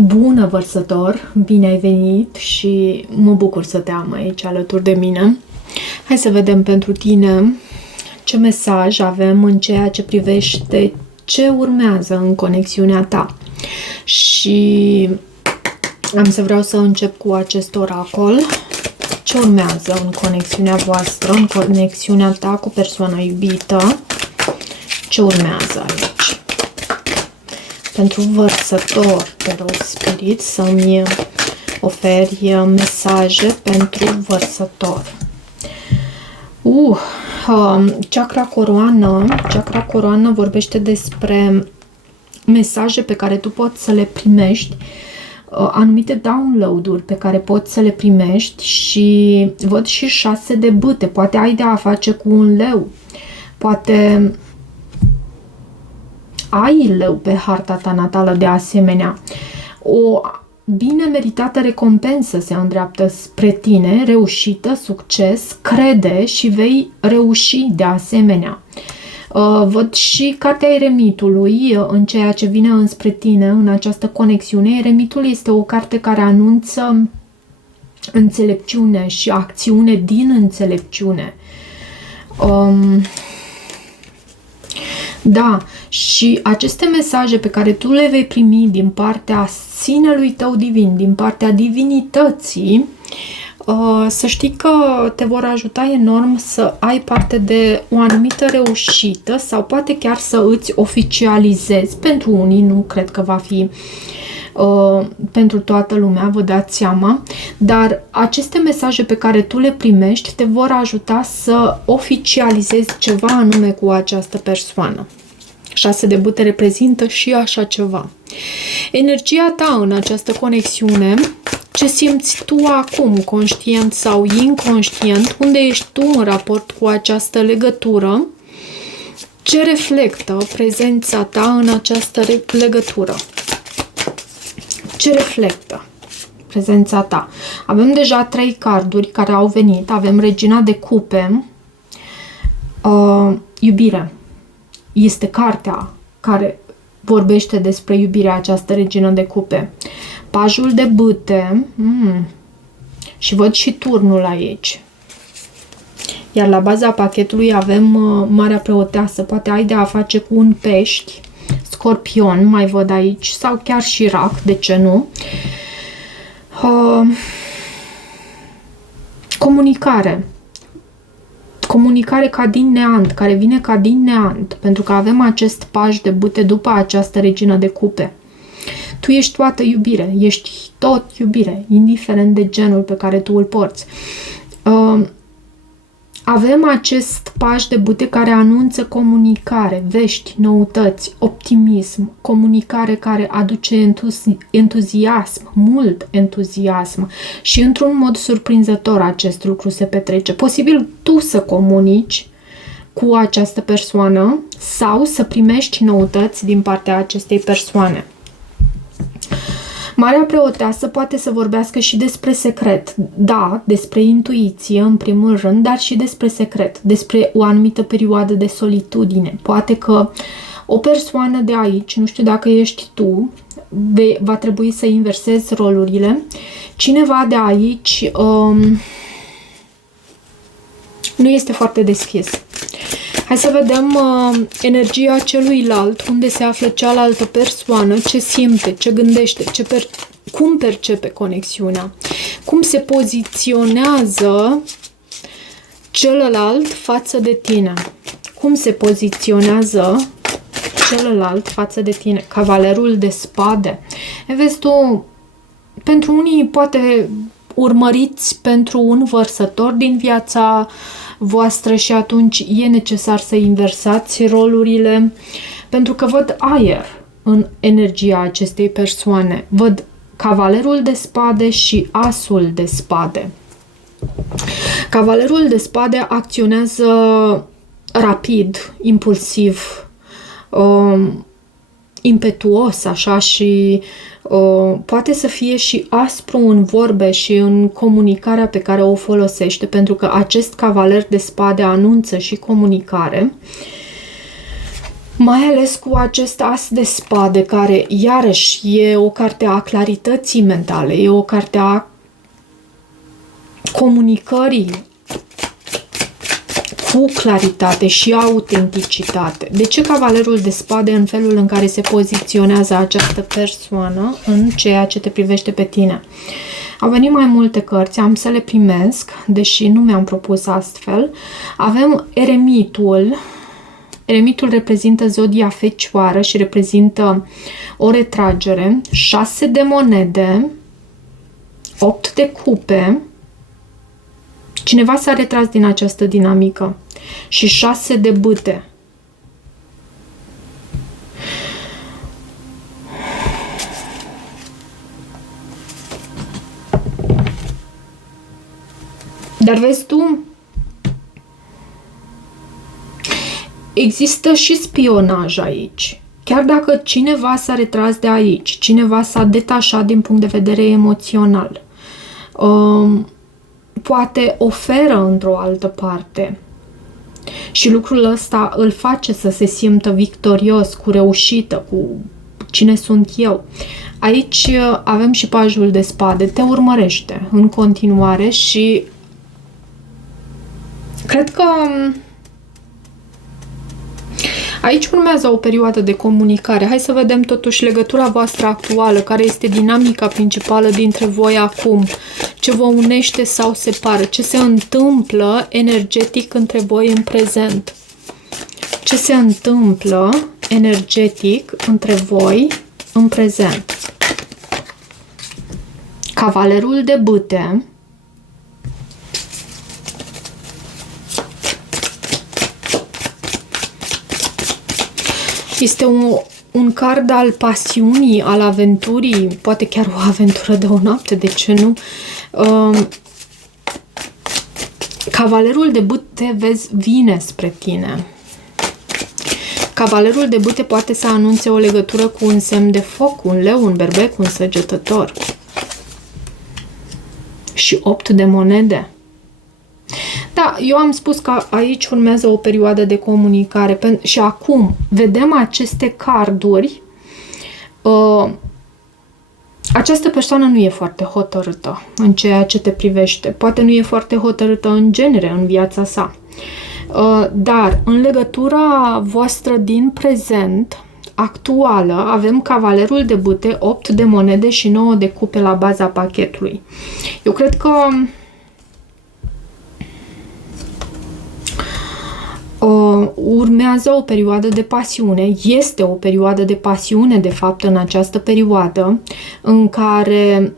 Bună, vărsător! Bine ai venit și mă bucur să te am aici alături de mine. Hai să vedem pentru tine ce mesaj avem în ceea ce privește ce urmează în conexiunea ta. Și vreau să încep cu acest oracol. Ce urmează în conexiunea voastră, în conexiunea ta cu persoana iubită? Ce urmează aici? Pentru vărsător, te rog, Spirit, să-mi oferi mesaje pentru vărsător. Chakra coroană vorbește despre mesaje pe care tu poți să le primești, anumite download-uri pe care poți să le primești și văd și 6 de bâte. Poate ai de a face cu un leu, poate ai leu pe harta ta natală de asemenea. O bine meritată recompensă se îndreaptă spre tine, reușită, succes, crede și vei reuși de asemenea. Văd și cartea Eremitului în ceea ce vine înspre tine în această conexiune. Eremitul este o carte care anunță înțelepciune și acțiune din înțelepciune. Da, și aceste mesaje pe care tu le vei primi din partea sinelui tău divin, din partea divinității, să știi că te vor ajuta enorm să ai parte de o anumită reușită sau poate chiar să îți oficializezi. Pentru unii nu cred că va fi pentru toată lumea, vă dați seama, dar aceste mesaje pe care tu le primești te vor ajuta să oficializezi ceva anume cu această persoană. 6 de bâte reprezintă și așa ceva. Energia ta în această conexiune, ce simți tu acum, conștient sau inconștient, unde ești tu în raport cu această legătură, ce reflectă prezența ta în această legătură. Ce reflectă prezența ta? Avem deja 3 carduri care au venit. Avem Regina de Cupe. Iubire. Este cartea care vorbește despre iubirea, această Regină de Cupe. Pajul de bâte. Și văd și turnul aici. Iar la baza pachetului avem Marea Preoteasă. Poate ai de a face cu un pești, Scorpion, mai văd aici, sau chiar și Rac, de ce nu? Comunicare. Comunicare ca din neant, care vine ca din neant, pentru că avem acest paj de bâte după această Regină de Cupe. Tu ești toată iubire, ești tot iubire, indiferent de genul pe care tu îl porți. Avem acest paj de bâte care anunță comunicare, vești, noutăți, optimism, comunicare care aduce entuziasm, mult entuziasm și într-un mod surprinzător acest lucru se petrece. Posibil tu să comunici cu această persoană sau să primești noutăți din partea acestei persoane. Marea Preoteasă poate să vorbească și despre secret. Da, despre intuiție în primul rând, dar și despre secret, despre o anumită perioadă de solitudine. Poate că o persoană de aici, nu știu dacă ești tu, va trebui să inversezi rolurile. Cineva de aici nu este foarte deschis. Hai să vedem energia celuilalt, unde se află cealaltă persoană, ce simte, ce gândește, cum percepe conexiunea, cum se poziționează celălalt față de tine. Cum se poziționează celălalt față de tine. Cavalerul de spade. Vezi tu, pentru unii poate urmăriți pentru un vărsător din viața voastră și atunci e necesar să inversați rolurile, pentru că văd aer în energia acestei persoane. Văd cavalerul de spade și asul de spade. Cavalerul de spade acționează rapid, impulsiv, impetuos, așa, și poate să fie și aspru în vorbe și în comunicarea pe care o folosește, pentru că acest cavaler de spade anunță și comunicare. Mai ales cu acest as de spade, care, iarăși, e o carte a clarității mentale, e o carte a comunicării cu claritate și autenticitate. De ce cavalerul de spade în felul în care se poziționează această persoană în ceea ce te privește pe tine? Au venit mai multe cărți, am să le primesc, deși nu mi-am propus astfel. Avem eremitul. Eremitul reprezintă zodia Fecioară și reprezintă o retragere, 6 de monede, 8 de cupe. Cineva s-a retras din această dinamică și 6 de bâte. Dar vezi tu, există și spionaj aici. Chiar dacă cineva s-a retras de aici, cineva s-a detașat din punct de vedere emoțional, poate oferă într-o altă parte și lucrul ăsta îl face să se simtă victorios, cu reușită, cu cine sunt eu. Aici avem și pajul de spade, te urmărește în continuare și cred că aici urmează o perioadă de comunicare. Hai să vedem totuși legătura voastră actuală, care este dinamica principală dintre voi acum, ce vă unește sau separă, ce se întâmplă energetic între voi în prezent. Ce se întâmplă energetic între voi în prezent. Cavalerul de bâte. Este un card al pasiunii, al aventurii, poate chiar o aventură de o noapte, de ce nu? Cavalerul de bâte, vezi, vine spre tine. Cavalerul de bâte poate să anunțe o legătură cu un semn de foc, un leu, un berbec, un săgetător. Și 8 de monede. Da, eu am spus că aici urmează o perioadă de comunicare și acum vedem aceste carduri. Această persoană nu e foarte hotărâtă în ceea ce te privește. Poate nu e foarte hotărâtă în genere în viața sa. Dar în legătura voastră din prezent, actuală, avem cavalerul de bâte, 8 de monede și 9 de cupe la baza pachetului. Eu cred că urmează o perioadă de pasiune, este o perioadă de pasiune, de fapt, în această perioadă, în care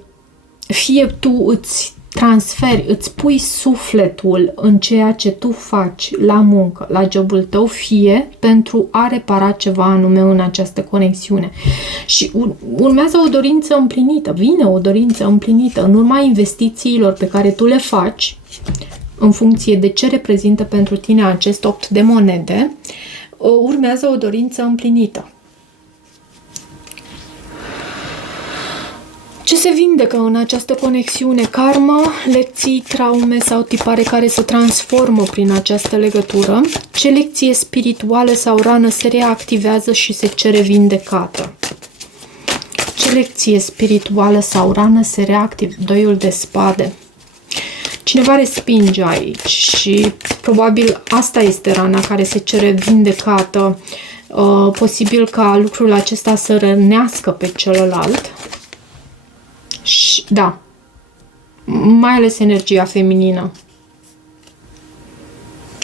fie tu îți transferi, îți pui sufletul în ceea ce tu faci la muncă, la jobul tău, fie pentru a repara ceva anume în această conexiune. Și urmează o dorință împlinită, vine o dorință împlinită în urma investițiilor pe care tu le faci, în funcție de ce reprezintă pentru tine acest 8 de monede, urmează o dorință împlinită. Ce se vindecă în această conexiune? Karmă, lecții, traume sau tipare care se transformă prin această legătură? Ce lecție spirituală sau rană se reactivează și se cere vindecată? Ce lecție spirituală sau rană se reactivează? Doiul de spade. Cineva respinge aici și probabil asta este rana care se cere vindecată. Posibil ca lucrul acesta să rănească pe celălalt. Și, da, mai ales energia feminină.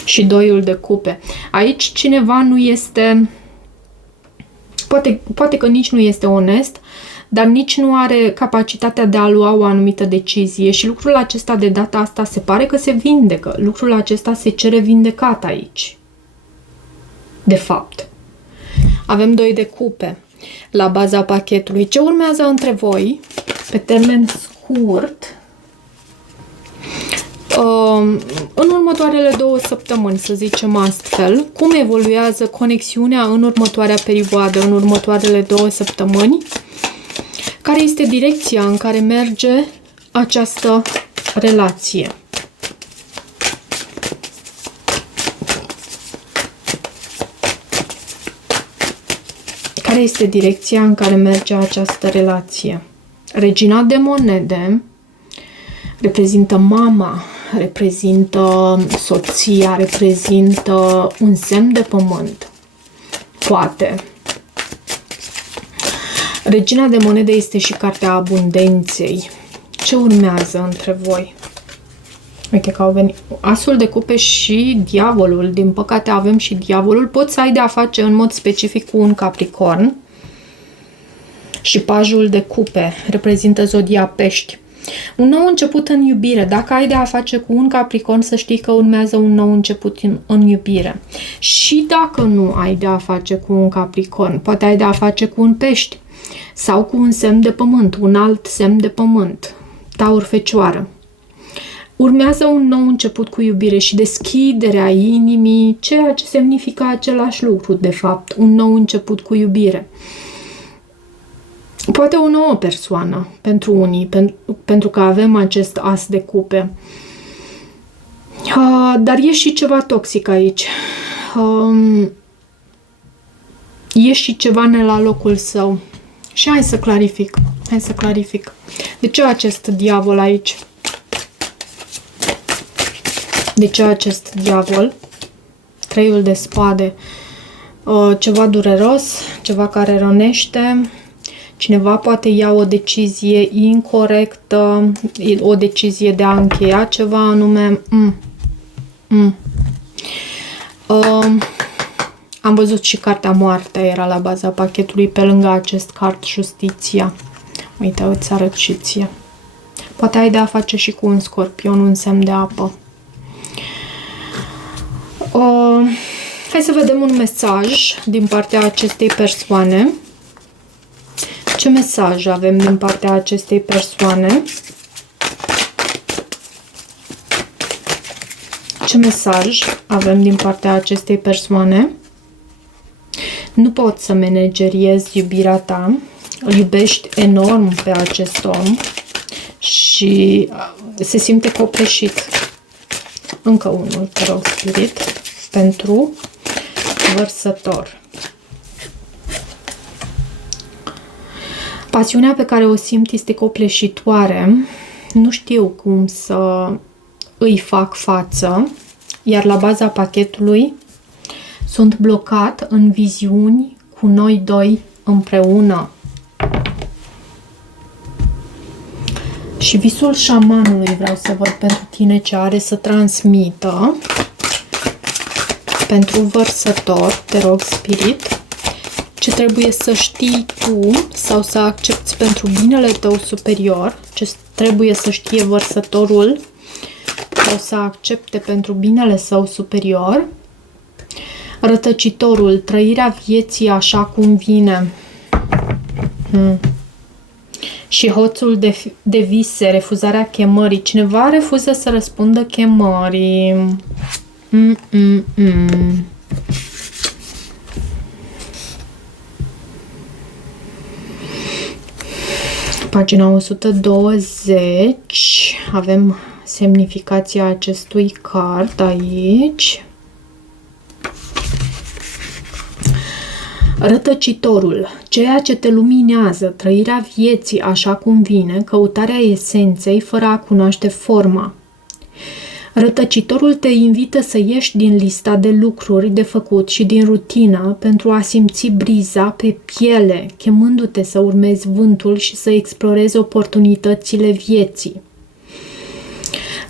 Și doiul de cupe. Aici cineva nu este, poate că nici nu este onest, dar nici nu are capacitatea de a lua o anumită decizie și lucrul acesta de data asta se pare că se vindecă. Lucrul acesta se cere vindecat aici. De fapt. Avem 2 de cupe la baza pachetului. Ce urmează între voi pe termen scurt în următoarele 2 săptămâni, să zicem astfel? Cum evoluează conexiunea în următoarea perioadă, în următoarele 2 săptămâni? Care este direcția în care merge această relație? este direcția în care merge această relație. Regina de monede reprezintă mama, reprezintă soția, reprezintă un semn de pământ. Poate. Regina de monede este și cartea abundenței. Ce urmează între voi? Uite că au venit asul de cupe și diavolul. Din păcate avem și diavolul. Poți să ai de a face în mod specific cu un capricorn. Și pajul de cupe reprezintă zodia pești. Un nou început în iubire. Dacă ai de a face cu un capricorn, să știi că urmează un nou început în iubire. Și dacă nu ai de a face cu un capricorn, poate ai de a face cu un pești sau cu un semn de pământ, un alt semn de pământ, Taur, Fecioară. Urmează un nou început cu iubire și deschiderea inimii, ceea ce semnifică același lucru, de fapt, un nou început cu iubire. Poate o nouă persoană pentru unii, pentru că avem acest as de cupe. Dar e și ceva toxic aici. E și ceva ne la locul său. Și hai să clarific. De ce acest diavol aici? De ce acest diavol? Treiul de spade. Ceva dureros, ceva care rănește. Cineva poate ia o decizie incorectă, o decizie de a încheia ceva anume. Am văzut și cartea moartea era la baza pachetului, pe lângă acest card justiția. Uite, îți arăt și ție. Poate ai de a face și cu un scorpion, un semn de apă. Hai să vedem un mesaj din partea acestei persoane. Ce mesaj avem din partea acestei persoane? Ce mesaj avem din partea acestei persoane? Nu poți să manageriezi iubirea ta. Îl iubești enorm pe acest om și se simte copleșit. Încă unul, te rog, spirit, pentru vărsător. Pasiunea pe care o simt este copleșitoare. Nu știu cum să îi fac față, iar la baza pachetului sunt blocat în viziuni cu noi doi împreună. Și visul șamanului vreau să văd pentru tine ce are să transmită. Pentru vărsător, te rog, spirit, ce trebuie să știi tu sau să accepti pentru binele tău superior, ce trebuie să știe vărsătorul sau să accepte pentru binele său superior. Rătăcitorul, trăirea vieții așa cum vine. Și hoțul de vise, refuzarea chemării. Cineva refuză să răspundă chemării. Pagina 120. Avem semnificația acestui card aici. Rătăcitorul, ceea ce te luminează, trăirea vieții așa cum vine, căutarea esenței fără a cunoaște forma. Rătăcitorul te invită să ieși din lista de lucruri de făcut și din rutină pentru a simți briza pe piele, chemându-te să urmezi vântul și să explorezi oportunitățile vieții.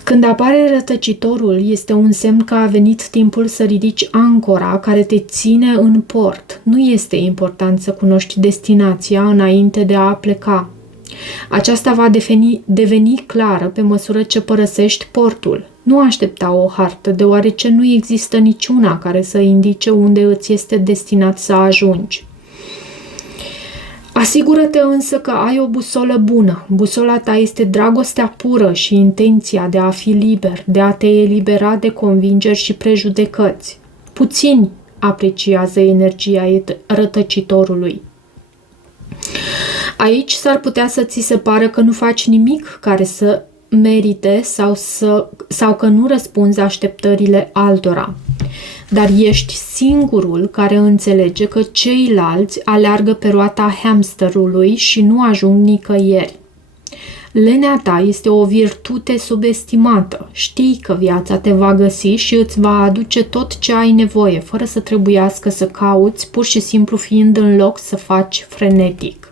Când apare rătăcitorul, este un semn că a venit timpul să ridici ancora care te ține în port. Nu este important să cunoști destinația înainte de a pleca. Aceasta va deveni clară pe măsură ce părăsești portul. Nu aștepta o hartă, deoarece nu există niciuna care să indice unde îți este destinat să ajungi. Asigură-te însă că ai o busolă bună. Busola ta este dragostea pură și intenția de a fi liber, de a te elibera de convingeri și prejudecăți. Puțini apreciază energia rătăcitorului. Aici s-ar putea să ți se pară că nu faci nimic care să merite sau că nu răspunzi așteptările altora. dar ești singurul care înțelege că ceilalți aleargă pe roata hamsterului și nu ajung nicăieri. Lenea ta este o virtute subestimată. Știi că viața te va găsi și îți va aduce tot ce ai nevoie, fără să trebuiască să cauți, pur și simplu fiind în loc să faci frenetic.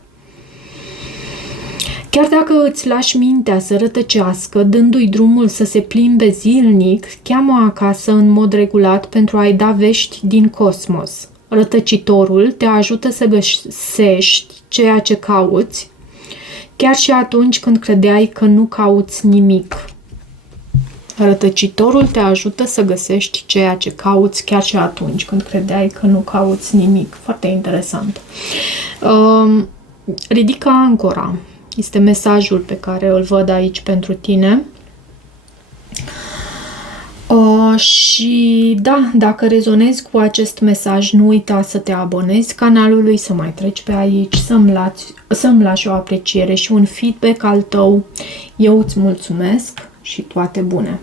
Chiar dacă îți lași mintea să rătăcească, dându-i drumul să se plimbe zilnic, cheamă acasă în mod regulat pentru a-i da vești din cosmos. Rătăcitorul te ajută să găsești ceea ce cauți, chiar și atunci când credeai că nu cauți nimic. Rătăcitorul te ajută să găsești ceea ce cauți, chiar și atunci când credeai că nu cauți nimic. Foarte interesant. Ridică ancora. Este mesajul pe care îl văd aici pentru tine. Și da, dacă rezonezi cu acest mesaj, nu uita să te abonezi canalului, să mai treci pe aici, să-mi lași o apreciere și un feedback al tău. Eu îți mulțumesc și toate bune!